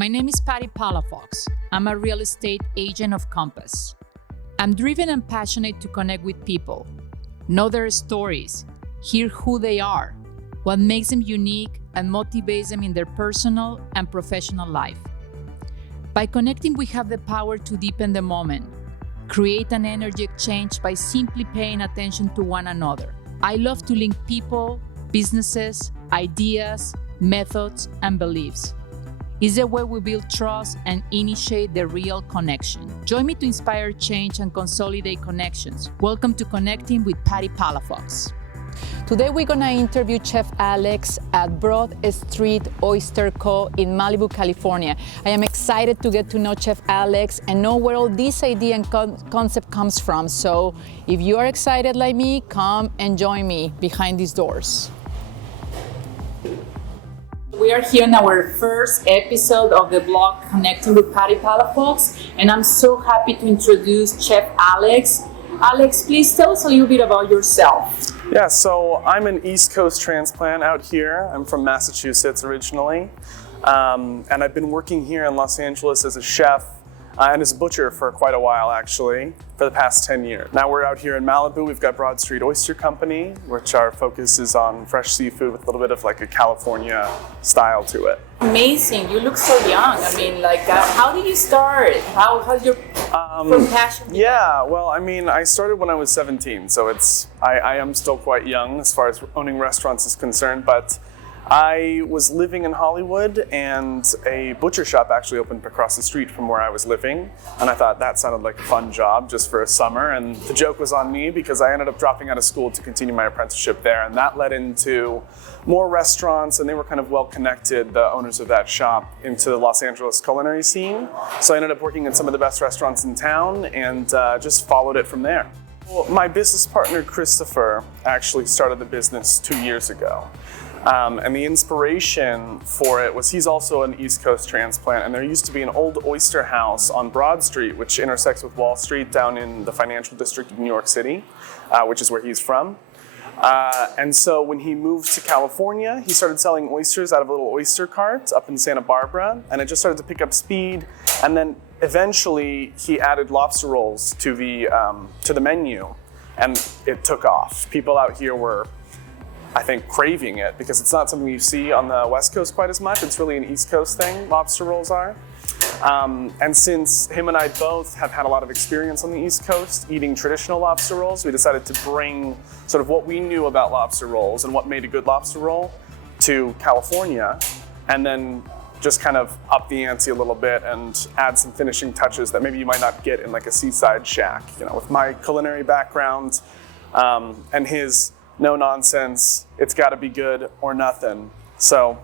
My name is Patti Palafox. I'm a real estate agent of Compass. I'm driven and passionate to connect with people, know their stories, hear who they are, what makes them unique, and motivates them in their personal and professional life. By connecting, we have the power to deepen the moment, create an energy exchange by simply paying attention to one another. I love to link people, businesses, ideas, methods, and beliefs. It's the way we build trust and initiate the real connection. Join me to inspire change and consolidate connections. Welcome to Connecting with Patti Palafox. Today we're gonna interview Chef Alex at Broad Street Oyster Co. in Malibu, California. I am excited to get to know Chef Alex and know where all this idea and concept comes from. So if you are excited like me, come and join me behind these doors. We are here in our first episode of the blog Connecting with Patti Palafox, and I'm so happy to introduce Chef Alex. Alex, please tell us a little bit about yourself. Yeah, so I'm an East Coast transplant out here. I'm from Massachusetts originally, and I've been working here in Los Angeles as a chef and as a butcher for quite a while, actually, for the past 10 years. Now we're out here in Malibu. We've got Broad Street Oyster Company, which our focus is on fresh seafood with a little bit of like a California style to it. Amazing, you look so young. I mean, how did you start? How's your passion? Yeah, well, I mean, I started when I was 17, so I am still quite young as far as owning restaurants is concerned, but I was living in Hollywood and a butcher shop actually opened across the street from where I was living. And I thought that sounded like a fun job just for a summer. And the joke was on me because I ended up dropping out of school to continue my apprenticeship there. And that led into more restaurants, and they were kind of well connected, the owners of that shop, into the Los Angeles culinary scene. So I ended up working in some of the best restaurants in town and just followed it from there. Well, my business partner, Christopher, actually started the business 2 years ago. And the inspiration for it was he's also an East Coast transplant, and there used to be an old oyster house on Broad Street, which intersects with Wall Street down in the financial district of New York City, which is where he's from. And so when he moved to California, he started selling oysters out of little oyster carts up in Santa Barbara, and it just started to pick up speed. And then eventually he added lobster rolls to the menu, and it took off. People out here were, I think, craving it because it's not something you see on the West Coast quite as much. It's really an East Coast thing, lobster rolls are. And since him and I both have had a lot of experience on the East Coast eating traditional lobster rolls, we decided to bring sort of what we knew about lobster rolls and what made a good lobster roll to California, and then just kind of up the ante a little bit and add some finishing touches that maybe you might not get in like a seaside shack. You know, with my culinary background and his no nonsense, it's got to be good or nothing. So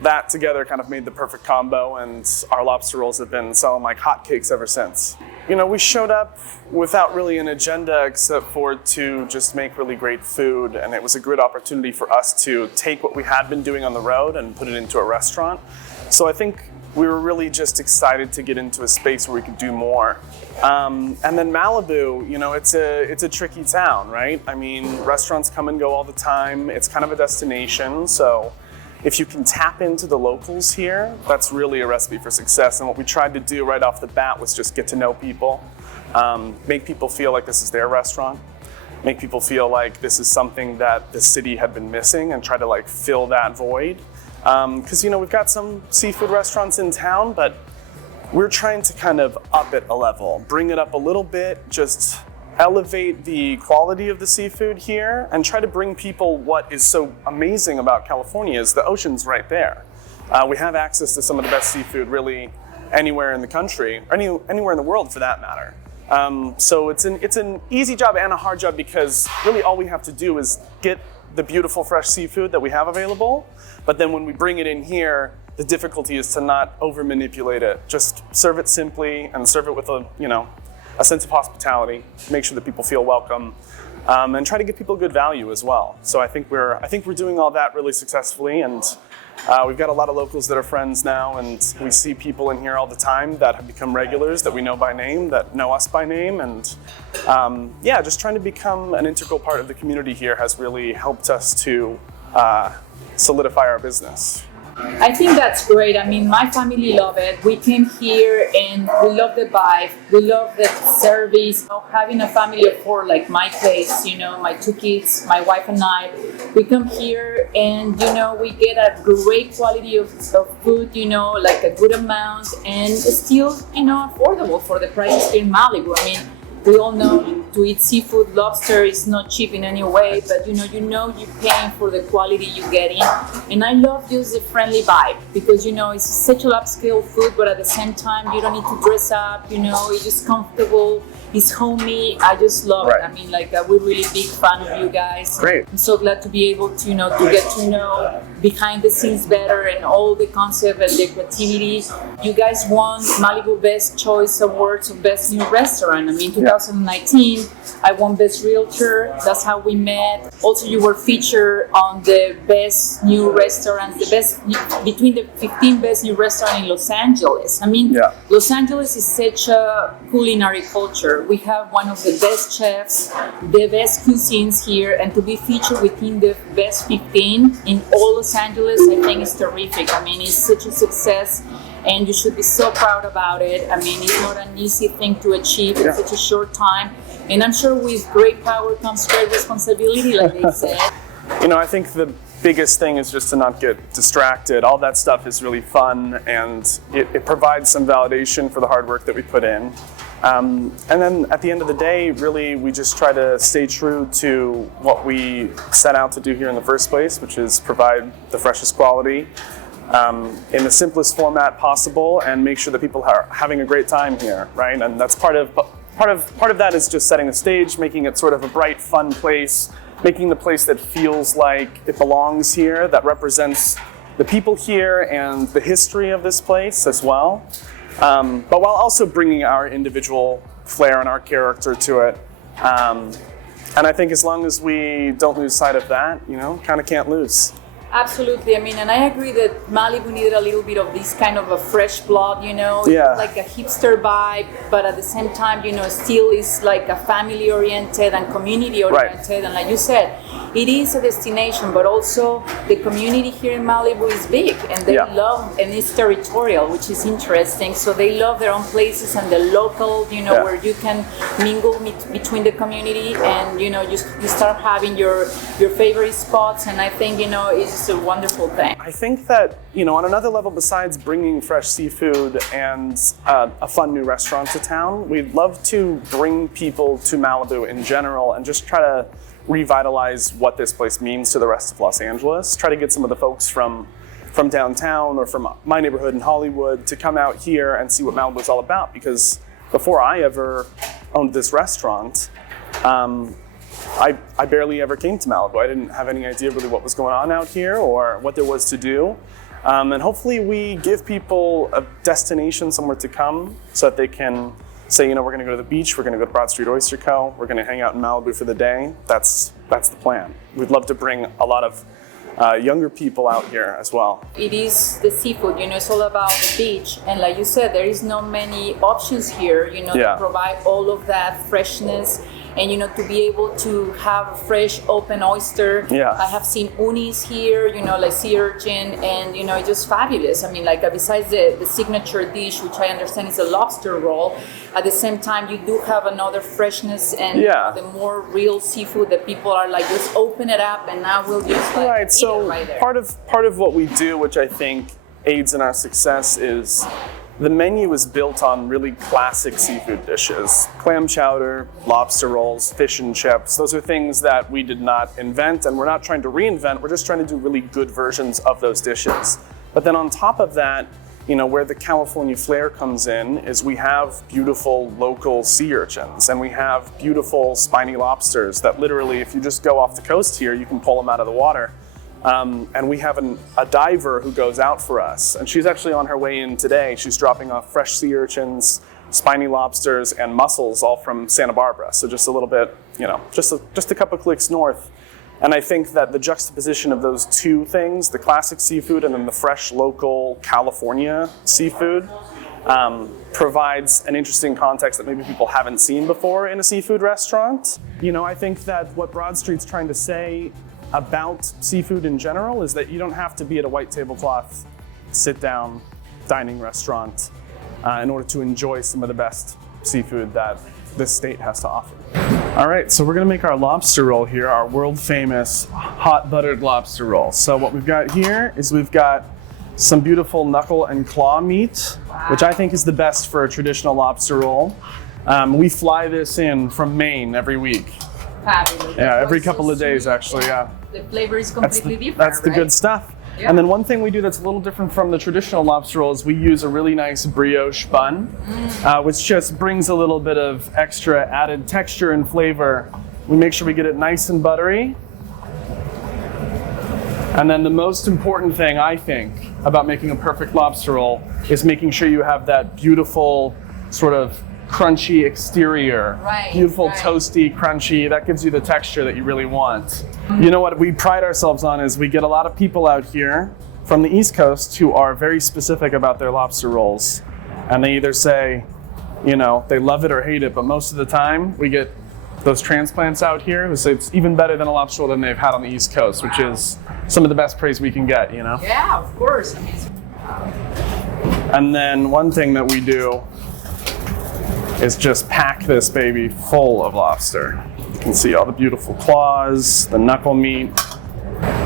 that together kind of made the perfect combo, and our lobster rolls have been selling like hotcakes ever since. You know, we showed up without really an agenda except for to just make really great food, and it was a good opportunity for us to take what we had been doing on the road and put it into a restaurant. So I think we were really just excited to get into a space where we could do more. And then Malibu, you know, it's a tricky town, right? I mean, restaurants come and go all the time. It's kind of a destination. So if you can tap into the locals here, that's really a recipe for success. And what we tried to do right off the bat was just get to know people, make people feel like this is their restaurant, make people feel like this is something that the city had been missing, and try to like fill that void. Because, you know, we've got some seafood restaurants in town, but we're trying to kind of up it a level, bring it up a little bit, just elevate the quality of the seafood here, and try to bring people what is so amazing about California is the ocean's right there. We have access to some of the best seafood really anywhere in the country, or anywhere in the world for that matter. So it's an easy job and a hard job because really all we have to do is get the beautiful fresh seafood that we have available, but then when we bring it in here, the difficulty is to not over manipulate it. Just serve it simply and serve it with a sense of hospitality, make sure that people feel welcome, and try to give people good value as well. So I think we're doing all that really successfully, and we've got a lot of locals that are friends now, and we see people in here all the time that have become regulars that we know by name, that know us by name, and just trying to become an integral part of the community here has really helped us to solidify our business. I think that's great. I mean, my family love it. We came here and we love the vibe. We love the service. You know, having a family of four, like my case, you know, my two kids, my wife and I, we come here and, you know, we get a great quality of food, you know, like a good amount and still, you know, affordable for the prices here in Malibu. I mean, we all know to eat seafood, lobster is not cheap in any way, but you know you're paying for the quality you're getting. And I love just the friendly vibe because, you know, it's such a upscale food, but at the same time, you don't need to dress up, you know, it's just comfortable, it's homey. I just love it. I mean, like, we're really big fan of you guys. Great. I'm so glad to be able to, you know, to get to know behind the scenes better and all the concept and the creativity. You guys won Malibu Best Choice Awards of Best New Restaurant. I mean, 2019, I won Best Realtor. That's how we met. Also, you were featured on the Best New Restaurants, the best between the 15 Best New Restaurants in Los Angeles. I mean, Los Angeles is such a culinary culture. We have one of the best chefs, the best cuisines here, and to be featured within the best 15 in all Los Angeles, I think is terrific. I mean, it's such a success. And you should be so proud about it. I mean, it's not an easy thing to achieve in such a short time. And I'm sure with great power comes great responsibility, like they said. You know, I think the biggest thing is just to not get distracted. All that stuff is really fun, and it provides some validation for the hard work that we put in. And then at the end of the day, really, we just try to stay true to what we set out to do here in the first place, which is provide the freshest quality in the simplest format possible, and make sure that people are having a great time here, right? And that's part of that is just setting the stage, making it sort of a bright, fun place, making the place that feels like it belongs here, that represents the people here and the history of this place as well. But while also bringing our individual flair and our character to it. And I think as long as we don't lose sight of that, you know, kind of can't lose. Absolutely. I mean, and I agree that Malibu needed a little bit of this kind of a fresh blood, you know, like a hipster vibe, but at the same time, you know, still is like a family oriented and community oriented. And like you said, it is a destination, but also the community here in Malibu is big and they love, and it's territorial, which is interesting. So they love their own places and the local, you know, where you can mingle between the community and, you know, you start having your favorite spots. And I think, you know, it's a wonderful thing. I think that, you know, on another level, besides bringing fresh seafood and a fun new restaurant to town, we'd love to bring people to Malibu in general and just try to revitalize what this place means to the rest of Los Angeles. Try to get some of the folks from downtown or from my neighborhood in Hollywood to come out here and see what Malibu is all about. Because before I ever owned this restaurant, I barely ever came to Malibu. I didn't have any idea really what was going on out here or what there was to do. And hopefully we give people a destination, somewhere to come, so that they can say, you know, we're going to go to the beach, we're going to go to Broad Street Oyster Co., we're going to hang out in Malibu for the day. That's the plan. We'd love to bring a lot of younger people out here as well. It is the seafood, you know, it's all about the beach. And like you said, there is not many options here, you know, to provide all of that freshness. And, you know, to be able to have a fresh, open oyster. I have seen unis here, you know, like sea urchin, and, you know, it's just fabulous. I mean, like, besides the signature dish, which I understand is a lobster roll, at the same time, you do have another freshness and the more real seafood that people are like, just open it up and now we'll just like eat it right there. Part of what we do, which I think aids in our success, is the menu is built on really classic seafood dishes. Clam chowder, lobster rolls, fish and chips. Those are things that we did not invent, and we're not trying to reinvent. We're just trying to do really good versions of those dishes. But then on top of that, you know, where the California flair comes in is we have beautiful local sea urchins, and we have beautiful spiny lobsters that literally, if you just go off the coast here, you can pull them out of the water. And we have a diver who goes out for us, and she's actually on her way in today. She's dropping off fresh sea urchins, spiny lobsters, and mussels, all from Santa Barbara. So just a little bit, you know, just a couple clicks north. And I think that the juxtaposition of those two things, the classic seafood and then the fresh local California seafood, provides an interesting context that maybe people haven't seen before in a seafood restaurant. You know, I think that what Broad Street's trying to say about seafood in general is that you don't have to be at a white tablecloth, sit-down dining restaurant in order to enjoy some of the best seafood that this state has to offer. All right, so we're gonna make our lobster roll here, our world famous hot buttered lobster roll. So what we've got here is we've got some beautiful knuckle and claw meat, which I think is the best for a traditional lobster roll. We fly this in from Maine every week. Fabulous. Yeah, every couple of days actually, yeah. The flavor is completely different, That's the right? good stuff. Yeah. And then one thing we do that's a little different from the traditional lobster roll is we use a really nice brioche bun, which just brings a little bit of extra added texture and flavor. We make sure we get it nice and buttery. And then the most important thing, I think, about making a perfect lobster roll is making sure you have that beautiful sort of crunchy exterior. Right, beautiful, right. toasty, crunchy. That gives you the texture that you really want. You know what we pride ourselves on is we get a lot of people out here from the East Coast who are very specific about their lobster rolls. And they either say, you know, they love it or hate it, but most of the time we get those transplants out here who say it's even better than a lobster roll than they've had on the East Coast, which is some of the best praise we can get, you know? Yeah, of course. I mean, And then one thing that we do is just pack this baby full of lobster. You can see all the beautiful claws, the knuckle meat.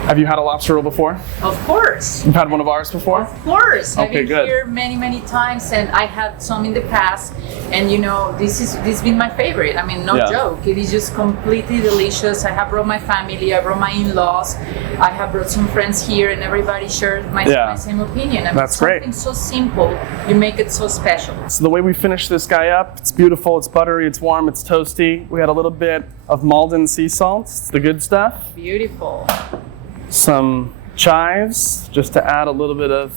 Have you had a lobster roll before? of course. You've had one of ours before? Of course. I've Okay, been good. here many times, and I had some in the past. And you know, this has been my favorite. I mean, no Yeah. joke. It is just completely delicious. I have brought my family. I brought my in-laws. I have brought some friends here, and everybody shared my same opinion. I mean, That's great. something so simple, you make it so special. So the way we finish this guy up, it's beautiful, it's buttery, it's warm, it's toasty. We had a little bit of Malden sea salt, it's the good stuff. Beautiful. Some chives, just to add a little bit of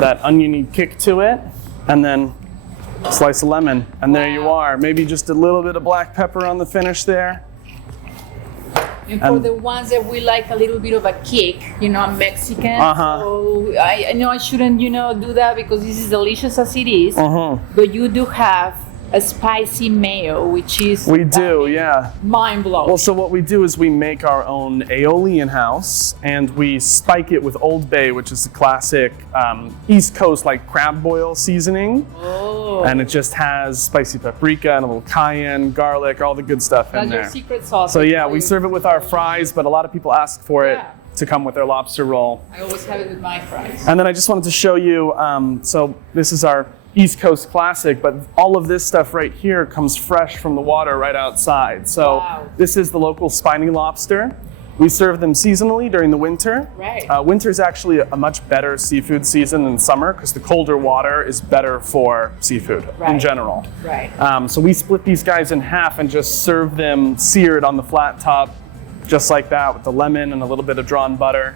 that oniony kick to it. And then a slice of lemon, and there you are. Maybe just a little bit of black pepper on the finish there. And for the ones that we like a little bit of a kick, you know, I'm Mexican, Uh-huh. so I know I shouldn't, you know, do that because this is delicious as it is. Uh-huh. But you do have a spicy mayo, which is We do, yeah. mind blowing. Well, so what we do is we make our own aioli in-house, and we spike it with Old Bay, which is a classic East Coast like crab boil seasoning. Oh, And it just has spicy paprika and a little cayenne, garlic, all the good stuff in that's your there. secret sauce. So yeah, we serve it with our fries, but a lot of people ask for it Yeah. to come with their lobster roll. I always have it with my fries. And then I just wanted to show you, so this is our East Coast classic, but all of this stuff right here comes fresh from the water right outside. So Wow. this is the local spiny lobster. We serve them seasonally during the winter. Right. Winter is actually a much better seafood season than summer because the colder water is better for seafood in Right. general. Right. So we split these guys in half and just serve them seared on the flat top, just like that, with the lemon and a little bit of drawn butter.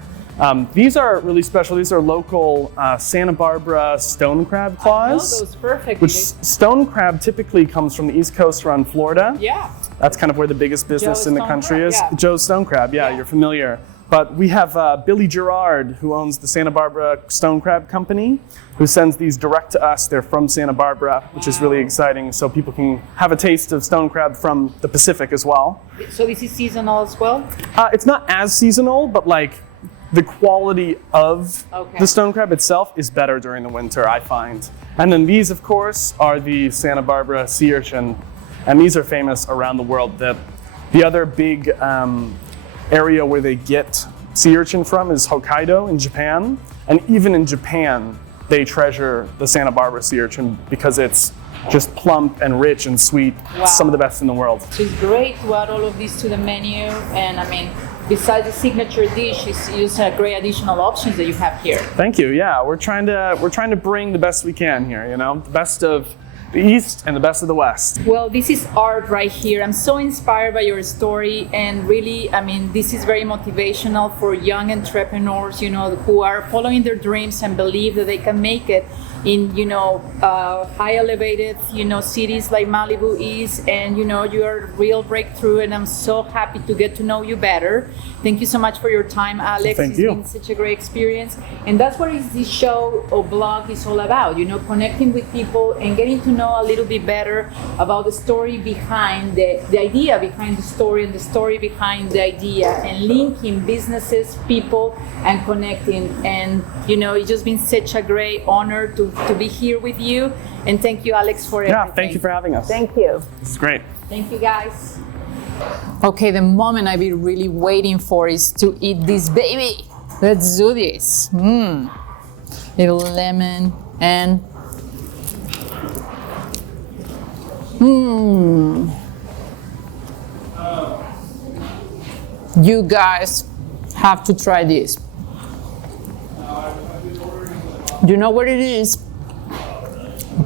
These are really special. These are local Santa Barbara stone crab claws. I know those perfectly. Which stone crab typically comes from the East Coast around Florida. Yeah. That's kind of where the biggest business Joe's in the stone country crab, is. yeah. Joe's stone crab, yeah, Yeah. you're familiar. But we have Billy Gerard, who owns the Santa Barbara Stone Crab Company, who sends these direct to us. They're from Santa Barbara, which is really exciting, so people can have a taste of stone crab from the Pacific as well. So this is seasonal as well? It's not as seasonal, but like the quality of Okay. the stone crab itself is better during the winter, I find. And then these, of course, are the Santa Barbara sea urchin, and these are famous around the world. The other big area where they get sea urchin from is Hokkaido in Japan, and even in Japan, they treasure the Santa Barbara sea urchin because it's just plump and rich and sweet. Wow. Some of the best in the world. So it's great to add all of this to the menu, and I mean, besides the signature dish, it's just a great additional options that you have here. Thank you. Yeah, we're trying to bring the best we can here. You know, the best of the East and the best of the West. Well, this is art right here. I'm so inspired by your story, and really, I mean, this is very motivational for young entrepreneurs, you know, who are following their dreams and believe that they can make it in, you know, high elevated, you know, cities like Malibu is, and, you know, you're a real breakthrough, and I'm so happy to get to know you better. Thank you so much for your time, Alex. Thank It's you. been such a great experience. And that's what this show or blog is all about, you know, connecting with people and getting to know a little bit better about the story behind the idea behind the story and the story behind the idea, and linking businesses, people, and connecting. And it's just been such a great honor to be here with you. And thank you, Alex, for everything. Yeah, thank you for having us. Thank you. It's great. Thank you, guys. Okay, the moment I've been really waiting for is to eat this baby. Let's do this. Little lemon and you guys have to try this. Do you know what it is?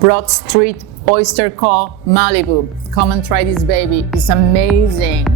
Broad Street Oyster Co. Malibu. Come and try this baby. It's amazing.